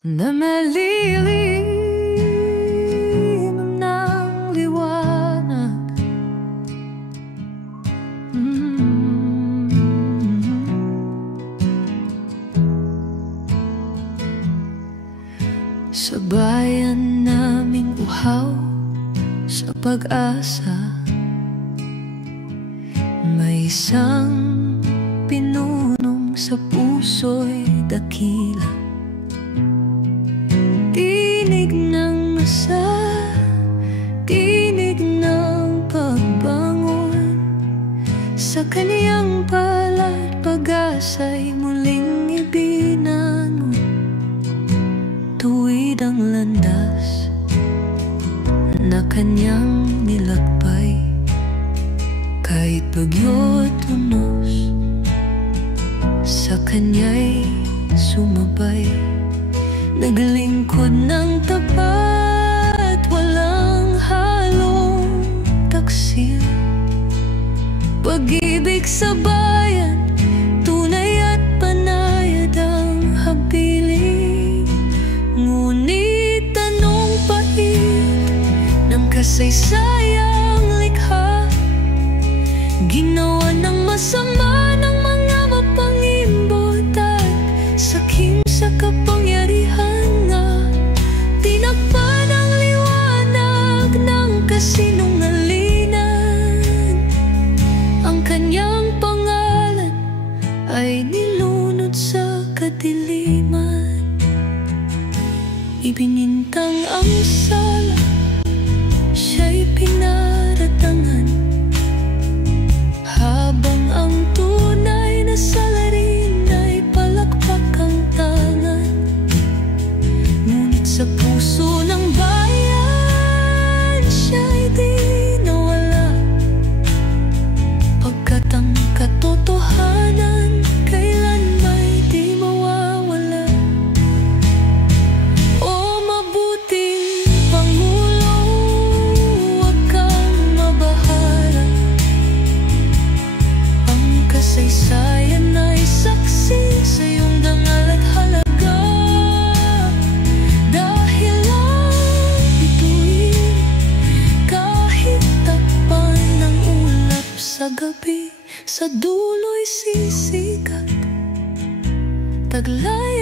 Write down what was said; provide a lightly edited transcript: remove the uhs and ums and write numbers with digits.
na malilim ng liwanag. Sa bayan naming uhaw sa pag-asa, may isang pinunong sa puso'y dakila. Tinig ng masa, tinig ng pagbangon, sa kaniyang palad pag-asa'y muling ibinangon. Tuwid ang landas na kanyang nilakbay, kahit bagyo't unos, sa kanya'y sumabay. Naglingkod ng tapat, walang halong taksil. Pag-ibig sa bayan, tunay at panayad ang habiling. Ngunit anong pait ng kasaysayang likha, ginawa ng masama ng mga mapangimbot at sakim sa kapangyarihan. Tinakpan ang liwanag ng kasinungalingan. Ang kanyang pangalan ay nilunod sa kadiliman. Ibinintang ang sala, siya'y pinaratangan, habang ang tunay na salarin ay palakpak ang tangan. Ngunit sa puso ng bayan, siya'y di nawala, pagkat ang katotohanan kailan may di mawawala. O mabuting Pangulo, huwag kang mabahara. Ang kasaysayan ay saksi sa iyong dangal at halaga. Dahil ang bituin, kahit takpan ng ulap sa gabi, sa dulo'y sisikat. Taglay